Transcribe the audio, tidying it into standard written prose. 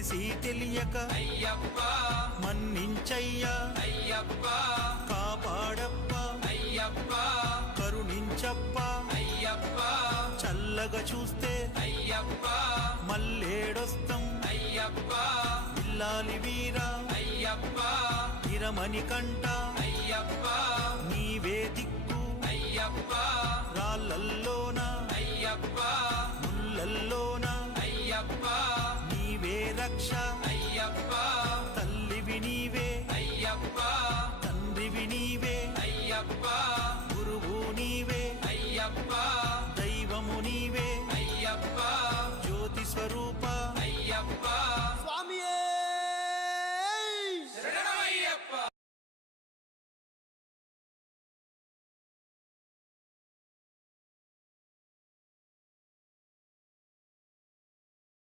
తెలిసి తెలియక అయ్యప్ప మన్నించయ్యా అయ్యప్ప కాపాడప్ప అయ్యప్ప కరుణించప్ప అయ్యప్ప చల్లగా చూస్తే అయ్యప్ప మల్లేడొస్తం అయ్యప్ప ఇల్లాలి వీరా అయ్యప్ప ఇరమణి కంట అయ్యప్ప నీవే దిక్కు అయ్యప్ప రాళ్ళల్లోన అయ్యప్ప ముళ్ళల్లోన అయ్యప్ప నీవే రక్ష అయ్యప్ప తల్లివి నీవే అయ్యప్ప తండ్రివి నీవే అయ్యప్ప గురువు నీవే అయ్యప్ప దైవము నీవే అయ్యప్ప జ్యోతి స్వరూప అయ్యప్ప